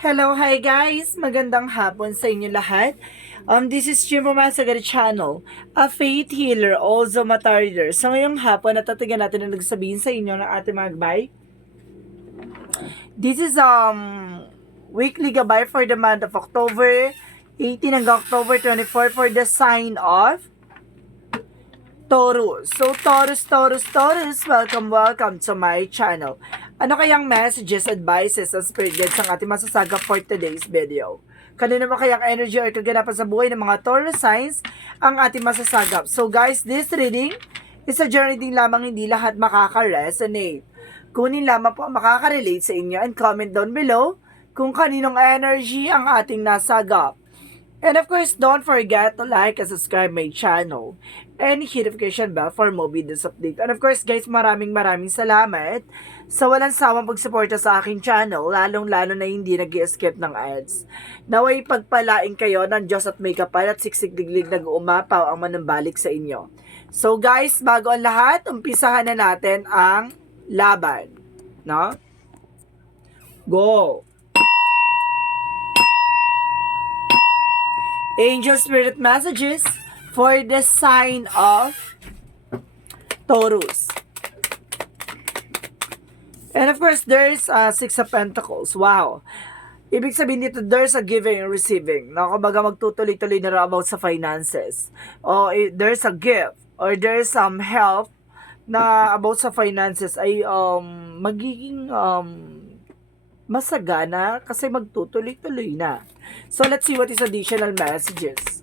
Hello, hi guys! Magandang hapon sa inyo lahat. This is Jim from Masagari Channel, a faith healer, also mata reader. Sa ngayong hapon, natatagan natin na nagsabihin sa inyo ng ating mga gabay. This is weekly gabay for the month of October 18 hanggang October 24 for the sign of Taurus. So, Taurus, welcome to my channel. Ano kayang messages, advices, and spirit guides ang ating masasagap for today's video? Kanino ba kayang energy or kaganapan sa buhay ng mga Taurus signs ang ating masasagap? So guys, this reading is a journey din lamang, hindi lahat makaka-resonate. Kunin lamang po ang makaka-relate sa inyo and comment down below kung kaninong energy ang ating nasagap. And of course, don't forget to like and subscribe my channel and hit notification bell for more videos update. And of course, guys, maraming salamat sa walang sawang pagsuporta sa aking channel, lalong-lalo na hindi nag-i-skip ng ads. Naway pagpalain kayo ng Diyos at may kapal at siksik-diglig nag-uumapaw ang manambalik sa inyo. So guys, bago ang lahat, umpisahan na natin ang laban. No? Go! Angel Spirit messages for the sign of Taurus. And of course, there's Six of Pentacles. Wow. Ibig sabihin dito, there's a giving and receiving. Na kumbaga magtutuloy-tuloy na about sa finances. O there's a gift or there's some help na about sa finances ay magiging masagana kasi magtutuloy-tuloy na. So, let's see what is additional messages.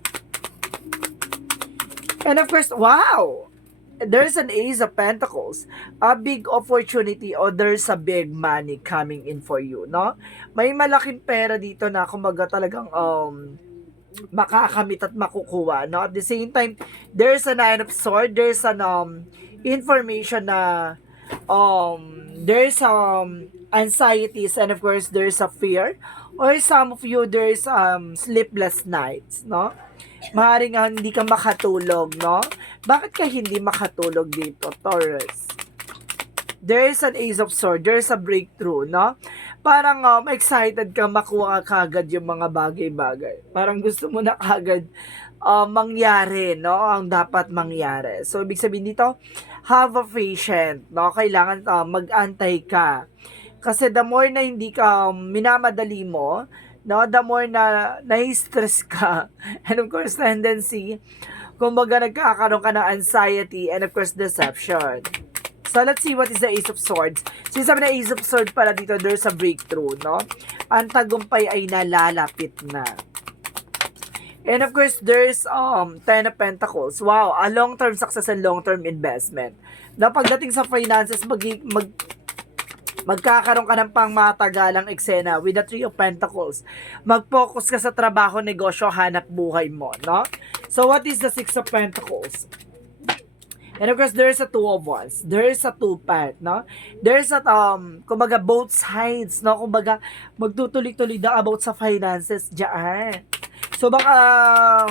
And of course, wow! There's an Ace of Pentacles. A big opportunity or there's a big money coming in for you, no? May malaking pera dito na kumbaga talagang makakamit at makukuha, no? At the same time, there's a Nine of Swords. There's an information na there's anxieties and of course there's a fear or some of you there's sleepless nights, no? Maaaring hindi ka makatulog, no? Bakit ka hindi makatulog dito, Taurus? There's an Ace of Swords, there's a breakthrough, no? Parang excited ka makuha kagad yung mga bagay-bagay. Parang gusto mo na kagad mangyari, no? Ang dapat mangyari. So, ibig sabihin dito, have a patient, no? Kailangan mag-antay ka. Kasi the more na hindi ka minamadali mo, no, the more na na-stress ka. And of course, tendency, kumbaga nagkakaroon ka ng anxiety and of course, deception. So, let's see what is the Ace of Swords. So, sabi na Ace of Swords pala dito, there's a breakthrough, no? Ang tagumpay ay nalalapit na. And of course, there's Ten of Pentacles. Wow, a long-term success and long-term investment. Na pagdating sa finances, magkakaroon ka ng pangmatagalang eksena with the Three of Pentacles. Mag-focus ka sa trabaho, negosyo, hanap buhay mo, no? So, what is the Six of Pentacles? And of course, there's a Two of Wands. There's a two-part, no? There's a, kumbaga, both sides, no? Kumbaga, magtutuloy-tuloy na about sa finances dyan. So, baka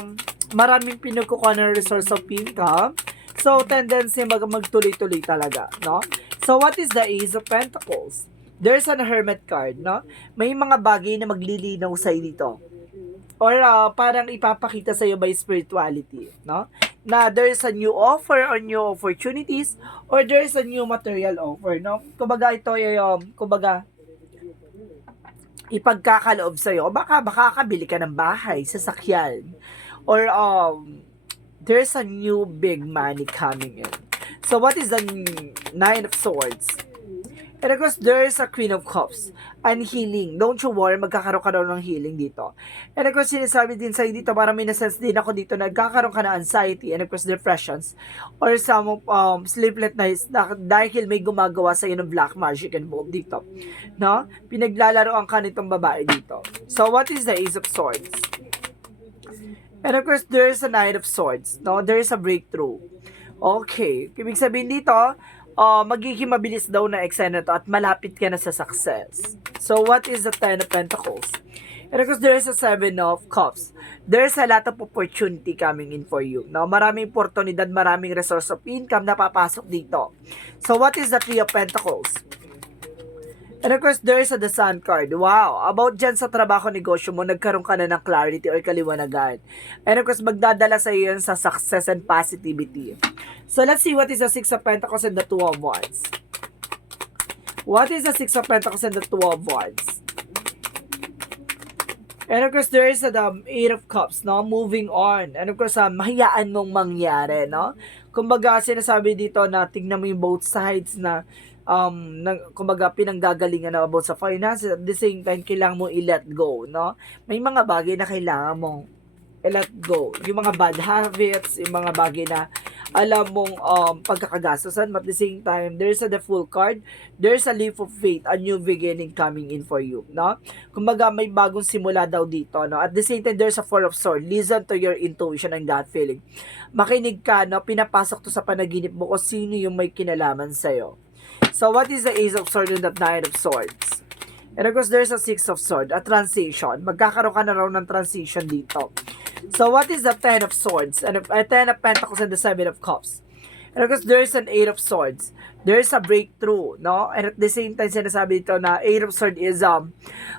maraming pinagkukuha ng resource of income. So, tendency magtuloy-tuloy talaga, no? So, what is the Ace of Pentacles? There's an Hermit card, no? May mga bagay na maglilinaw sa'yo dito. Or parang ipapakita sa'yo by spirituality, no? Na there's a new offer or new opportunities or there's a new material offer, no? Kumbaga ito ay, kumbaga, ipagkakaloob sa'yo. Baka makakabili ka ng bahay, sasakyan. Or there's a new big money coming in. So, what is the Nine of Swords? And of course, there's a Queen of Cups. And healing. Don't you worry, magkakaroon ka daw ng healing dito. And of course, sinasabi din sa'yo dito, parang may nasense din ako dito, nagkakaroon ka ng anxiety and of course, depressions. Or some sleepless nights dahil may gumagawa sa'yo ng black magic involved dito. No? Pinaglalaroan ka nitong babae dito. So, what is the Ace of Swords? And of course, there's a Knight of Swords. No? There's a breakthrough. Okay. Ibig sabihin dito, magiging mabilis daw na eksena to at malapit ka na sa success. So, what is the Ten of Pentacles? And of course, there's a Seven of Cups. There's a lot of opportunity coming in for you. No? Maraming oportunidad, maraming resource of income na papasok dito. So, what is the Three of Pentacles? And of course, there's a the Sun card. Wow! About dyan sa trabaho, negosyo mo, nagkaroon ka na ng clarity or kaliwanagan. And of course, magdadala sa iyo yun sa success and positivity. So, let's see what is the Six of Pentacles and the Two of Wands. What is the Six of Pentacles and the Two of Wands? And of course, there is the Eight of Cups, no? Moving on. And of course, mahiyaan mong mangyari, no? Kumbaga, sinasabi dito na tingnan mo yung both sides na kumbaga, pinanggagalingan na about sa finances. At the same time, kailangan mo i-let go, no? May mga bagay na kailangan mong i-let go. Yung mga bad habits, yung mga bagay na alam mong pagkakagastosan. But at the same time, there's the Fool card. There's a leap of faith, a new beginning coming in for you, no? Kumbaga, may bagong simula daw dito, no? At the same time, there's a Four of Swords. Listen to your intuition and gut feeling. Makinig ka, no? Pinapasok to sa panaginip mo kung sino yung may kinalaman sa'yo. So, what is the Ace of Swords and the Nine of Swords? And of course, there's a Six of Swords, a transition. Magkakaroon ka na raw ng transition dito. So, what is the Ten of Swords? And Ten of Pentacles and the Seven of Cups. And of course, there's an Eight of Swords. There's a breakthrough, no? And at the same time, sinasabi dito na Eight of Swords is,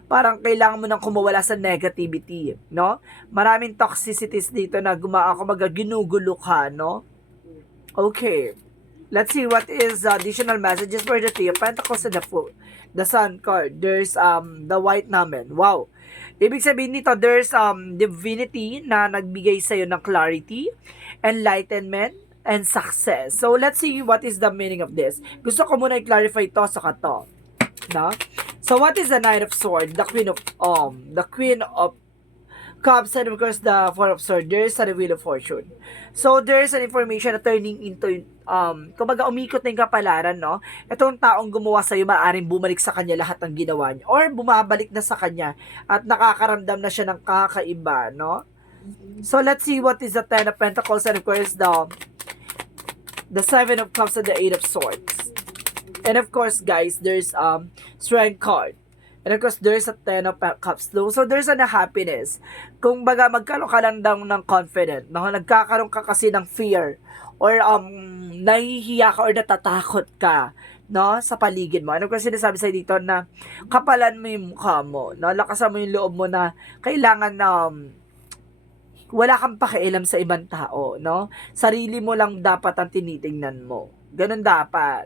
parang kailangan mo nang kumawala sa negativity, no? Maraming toxicities dito na ginugulo ka, no? Okay. Let's see what is additional messages for the Three of Pentacles and the Fool. The Sun card. There's the White Namen. Wow. Ibig sabihin nito, there's divinity na nagbigay sa'yo ng clarity, enlightenment, and success. So, let's see what is the meaning of this. Gusto ko muna i-clarify to sa kato. No? So, what is the Knight of Swords? The Queen of Cups, and of course, the Four of Swords. There's a Wheel of Fortune. So, there's an information na turning into, kumbaga, umikot na yung kapalaran, no? Itong taong gumawa sa'yo, maaaring bumalik sa kanya lahat ng ginawa niya. Or, bumabalik na sa kanya at nakakaramdam na siya ng kakaiba, no? So, let's see what is the Ten of Pentacles, and of course, the Seven of Cups and the Eight of Swords. And of course, guys, there's Strength card. And of course, there's a Ten of Cups. So, there's a happiness. Kung baga, magkaroon ka lang daw ng confident. No? Nagkakaroon ka kasi ng fear. Or, nahihiya ka or natatakot ka. No? Sa paligid mo. Ano ko sinasabi sa'yo dito na kapalan mo yung mukha mo. No? Lakasan mo yung loob mo na kailangan na wala kang pakialam sa ibang tao. No? Sarili mo lang dapat ang tinitingnan mo. Ganun dapat.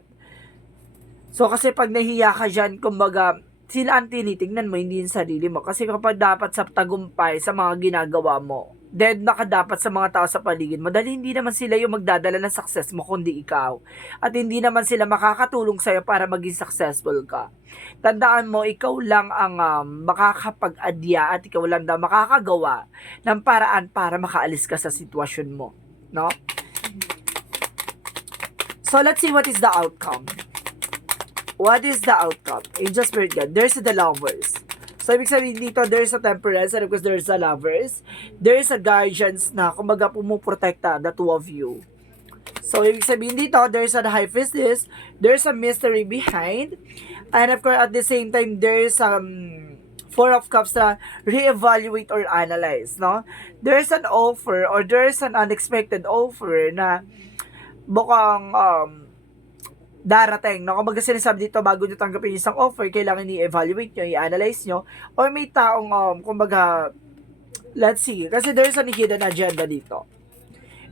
So, kasi pag nahiya ka dyan, kumbaga, sila ang tinitingnan mo, hindi yung sarili mo. Kasi kapag dapat sa tagumpay, sa mga ginagawa mo, dead na ka dapat sa mga tao sa paligid mo. Dahil hindi naman sila yung magdadala ng success mo, kundi ikaw. At hindi naman sila makakatulong sa'yo para maging successful ka. Tandaan mo, ikaw lang ang makakapag-adya at ikaw lang daw makakagawa ng paraan para makaalis ka sa sitwasyon mo. No? So, let's see what is the outcome. What is the outcome? Angel Spirit Guide. There's the Lovers. So, ibig sabihin dito, there's a Temperance, and of course, there's a Lovers. There's a Guardians na, kumbaga, pumuprotekta, the two of you. So, ibig sabihin dito, there's a High Priestess, there's a mystery behind, and of course, at the same time, there's Four of Cups na re-evaluate or analyze, no? There's an offer, or there's an unexpected offer na bukang, darating, no? Kung sinasabi dito, bago nyo tanggapin isang offer, kailangan i-evaluate nyo, i-analyze nyo, or may taong, kumbaga, let's see, kasi there's a hidden agenda dito.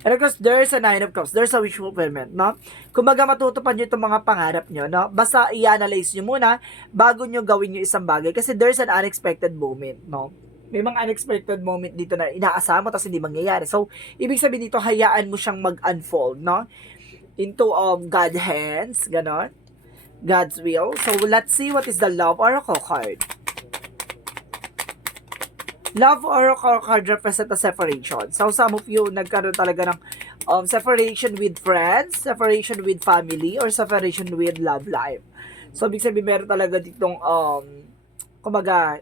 And of course, there's a Nine of Cups, there's a wish fulfillment, no? Kumbaga, matutupad nyo itong mga pangarap nyo, no? Basta i-analyze nyo muna, bago nyo gawin nyo isang bagay, kasi there's an unexpected moment, no? May mga unexpected moment dito na inaasahan mo, tapos hindi mangyayari. So, ibig sabihin dito, hayaan mo siyang mag-unfold, no? Into God's hands, ganon. God's will. So, let's see what is the Love Oracle card. Love Oracle card represent a separation. So, some of you nagkaroon talaga ng separation with friends, separation with family, or separation with love life. So, ibig sabihin, meron talaga ditong, kumbaga,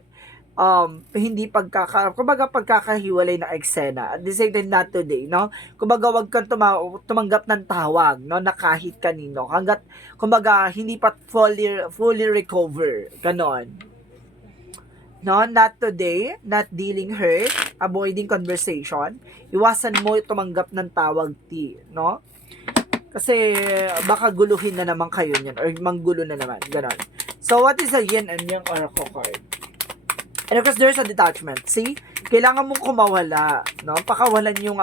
hindi pagkakahiwalay na eksena. At the same time, not today, no? Kumbaga, wag kang tumanggap ng tawag, no? Na kahit kanino. Hanggat, kumbaga, hindi pa fully recover. Ganon. No? Not today, not dealing hurt, avoiding conversation. Iwasan mo tumanggap ng tawag, no? Kasi, baka guluhin na naman kayo niyan, or manggulo na naman. Ganon. So, what is a yin and yang oracle card? And of course, there's a detachment. See? Kailangan mong kumawala, no? Pakawalan yung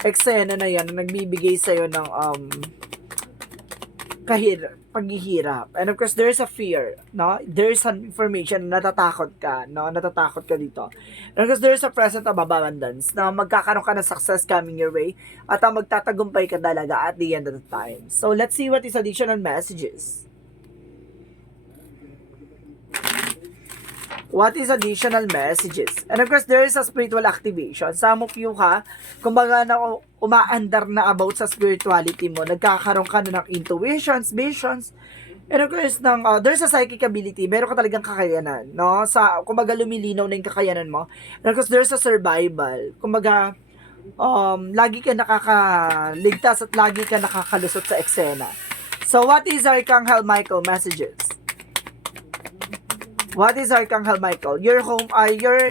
eksena na yan na nagbibigay sa'yo ng paghihirap. And of course, there's a fear, no? There's an information na natatakot ka, no? Natatakot ka dito. And of course, there's a present of abundance na magkakaroon ka ng success coming your way at magtatagumpay ka talaga at the end of the time. So, let's see what is additional messages. What is additional messages? And of course, there is a spiritual activation. Some of you kumbaga na umaandar na about sa spirituality mo. Nagkakaroon ka na ng intuitions, visions. And of course, there's a psychic ability. Meron ka talagang kakayanan, no? Kumbaga, lumilinaw na yung kakayanan mo. And of course, there's a survival. Kumbaga, lagi ka nakakaligtas at lagi ka nakakalusot sa eksena. So, what is Archangel Michael messages? What is Archangel Michael? Your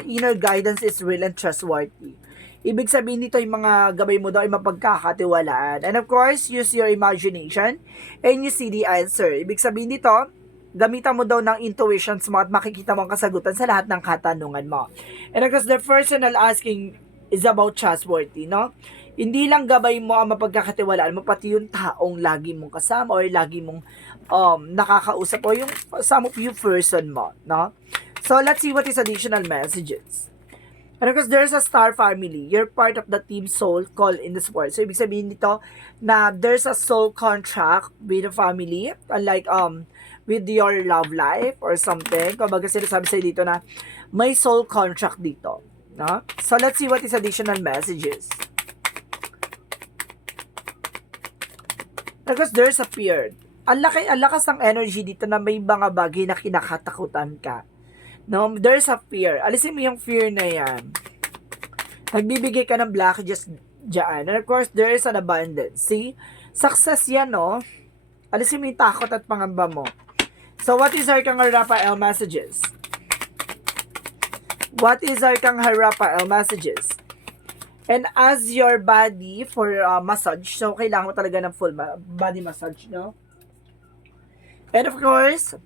inner guidance is real and trustworthy. Ibig sabihin dito, yung mga gabay mo daw ay mapagkakatiwalaan. And of course, use your imagination and you see the answer. Ibig sabihin dito, gamitan mo daw ng intuitions mo at makikita mo ang kasagutan sa lahat ng katanungan mo. And of course, the personal asking is about trustworthy, no? Hindi lang gabay mo ang mapagkakatiwalaan mo, pati yung taong lagi mong kasama or lagi mong nakakausap o yung some of you person mo, no? So, let's see what is additional messages. And of course, there's a star family. You're part of the team soul call in this world. So, ibig sabihin dito na there's a soul contract with the family, unlike with your love life or something. Kumbaga sinasabi sa'yo dito na may soul contract dito, no? So, let's see what is additional messages. Because there's a fear. Ang lakas ng energy dito na may mga bagay na kinakatakutan ka. No, there's a fear. Alisin mo yung fear na yan. Nagbibigay ka ng blockages dyan. And of course, there is an abundance. See? Success yan, no? Alisin mo yung takot at pangamba mo. So, what is Archangel Raphael messages? What is Archangel Raphael messages? And as your body for massage, so kailangan mo talaga ng full body massage, no? And of course,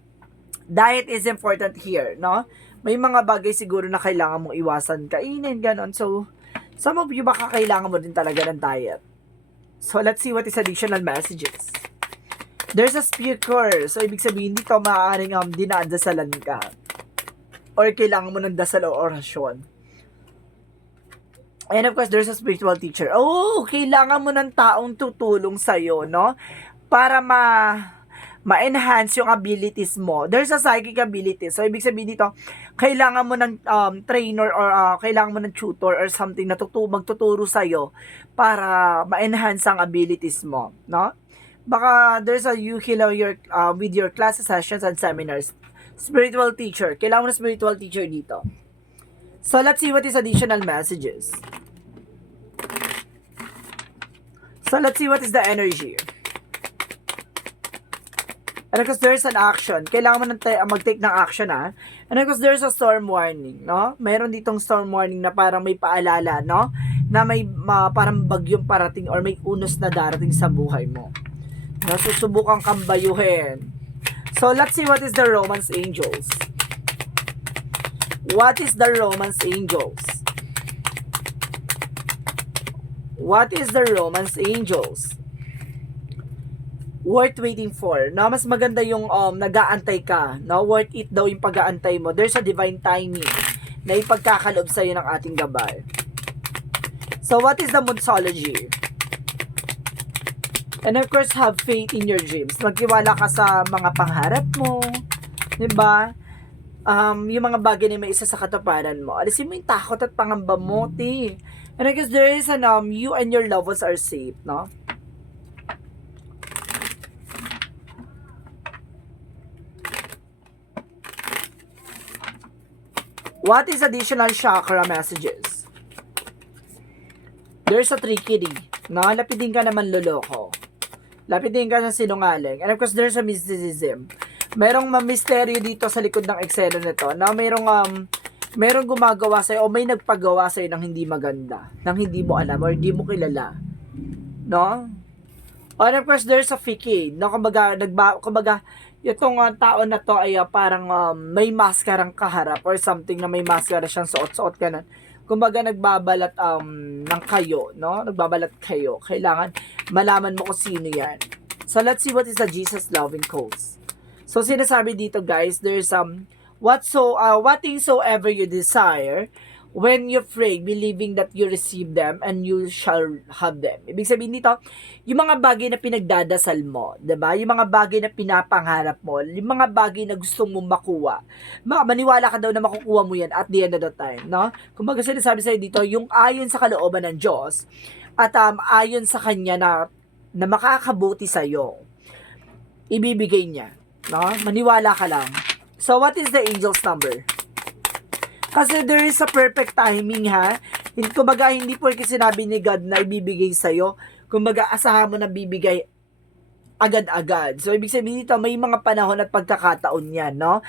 diet is important here, no? May mga bagay siguro na kailangan mong iwasan kainin, ganon. So, some of you baka kailangan mo din talaga ng diet. So, let's see what is additional messages. There's a speaker. So, ibig sabihin dito, maaaring dinadasalan ka. Or kailangan mo ng dasal o orasyon. And of course, there's a spiritual teacher. Oh, kailangan mo ng taong tutulong sa'yo, no? Para ma-enhance yung abilities mo. There's a psychic ability. So, ibig sabihin dito, kailangan mo ng trainer or kailangan mo ng tutor or something na magtuturo sa'yo para ma-enhance ang abilities mo, no? Baka there's a you heal with your class sessions and seminars. Spiritual teacher. Kailangan mo ng spiritual teacher dito. So, let's see what is additional messages. So, let's see what is the energy. And of course, there's an action. Kailangan mo mag-take ng action, ha? And of course, there's a storm warning, no? Meron ditong storm warning na parang may paalala, no? Na may parang bagyong parating or may unos na darating sa buhay mo. Nasusubukan kang bayuhin. So, let's see what is the Romance Angels. What is the Romance Angels? What is the Romance Angels? Worth waiting for. No, mas maganda yung nag-aantay ka. No, worth it daw yung pag-aantay mo. There's a divine timing na ipagkakalob sa'yo ng ating gabay. So, what is the Moonology? And of course, have faith in your dreams. Magtiwala ka sa mga pangarap mo. Diba? Yung mga bagay na may isa sa katuparan mo. Alisin mo yung takot at pangamba mo, ti. And I guess there is you and your loved ones are safe, no? What is additional chakra messages? There's a tricky, no? Lapitin ka naman loloko. Lapitin ka sa sinungaling. And of course, there's a mysticism. Merong misteryo dito sa likod ng eksena nito na merong gumagawa sa'yo o may nagpagawa sa'yo ng hindi maganda, ng hindi mo alam or hindi mo kilala. No? And of course, there's a facade. No? Kumbaga, itong tao na to ay parang may maskarang kaharap or something na may maskara siyang suot-suot ka na. Kumbaga nagbabalat ng kayo, no? Nagbabalat kayo. Kailangan malaman mo kung sino yan. So let's see what is the Jesus loving cause. So sinasabi dito guys, there's what things soever you desire, when you pray, believing that you receive them and you shall have them. Ibig sabihin dito, yung mga bagay na pinagdadasal mo, 'di ba? Yung mga bagay na pinapangarap mo, yung mga bagay na gusto mong makuha. Maniwala ka daw na makukuha mo 'yan at the end of the time, no? Kumbaga sinasabi sa'yo dito, yung ayon sa kalooban ng Diyos at ayon sa kanya na makakabuti sa iyo, ibibigay niya, no? Maniwala ka lang. So what is the angel's number? Kasi there is a perfect timing ha. Kumbaga hindi po kasi sinabi ni God na ibibigay sa'yo. Kumbaga asahan mo na bibigay agad-agad. So ibig sabihin dito may mga panahon at pagkakataon yan, no?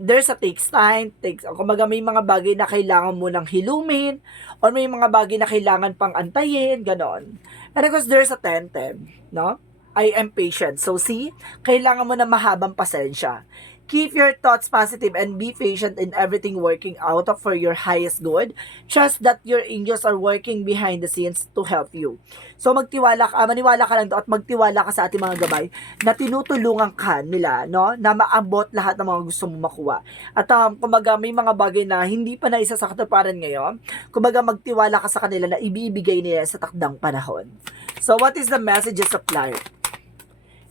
There's a takes time, kumbaga may mga bagay na kailangan mo nang hilumin or may mga bagay na kailangan pang antayin, ganon. And of course there's a tentem, no? I am patient. So see, kailangan mo na mahabang pasensya. Keep your thoughts positive and be patient in everything working out for your highest good. Trust that your angels are working behind the scenes to help you. So maniwala ka lang at magtiwala ka sa ating mga gabay na tinutulungan ka nila, no? Na maabot lahat ng mga gusto mong makuha. At kumbaga may mga bagay na hindi pa na isa sa katuparan ngayon. Kumbaga magtiwala ka sa kanila na ibibigay nila sa takdang panahon. So what is the messages of life?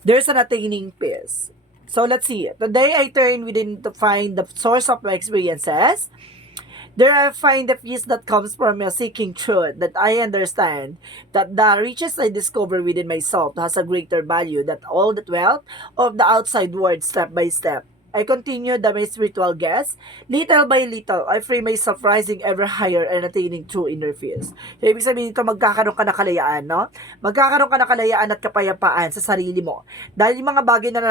There's an attaining peace. So let's see. Today I turn within to find the source of my experiences. There I find the peace that comes from seeking truth, that I understand that the riches I discover within myself has a greater value than all the wealth of the outside world step by step. I continue my spiritual guest. Little by little, I free myself rising ever higher and attaining true inner peace. So, ibig sabihin dito, magkakaroon ka ng kalayaan, no? Magkakaroon ka ng kalayaan at kapayapaan sa sarili mo. Dahil yung mga bagay na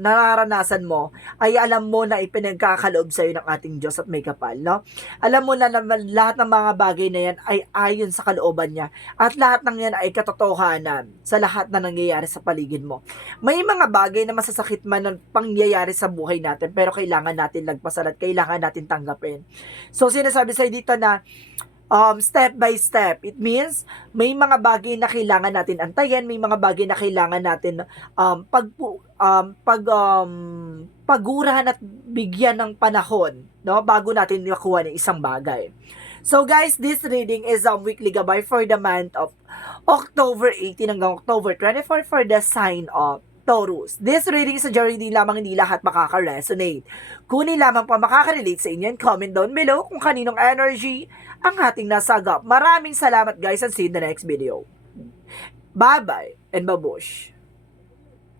nararanasan mo, ay alam mo na ipinagkakaloob sa'yo ng ating Diyos at may kapal, no? Alam mo na lahat ng mga bagay na yan ay ayon sa kalooban niya. At lahat ng yan ay katotohanan sa lahat na nangyayari sa paligid mo. May mga bagay na masasakit man ang pangyayari sa buhay natin, pero kailangan natin lagpasan at kailangan natin tanggapin. So sinasabi sa'yo dito na step by step, it means may mga bagay na kailangan natin antayin, may mga bagay na kailangan natin pagurahan at bigyan ng panahon, no, bago natin makuha ng isang bagay. So guys, this reading is weekly gabay for the month of October 18 hanggang October 24 for the sign of Taurus. This reading sa journey lamang, hindi lahat makaka-resonate. Kunin lamang pa makaka-relate sa inyo and comment down below kung kaninong energy ang ating nasagap. Maraming salamat guys and see you in the next video. Bye-bye and babush!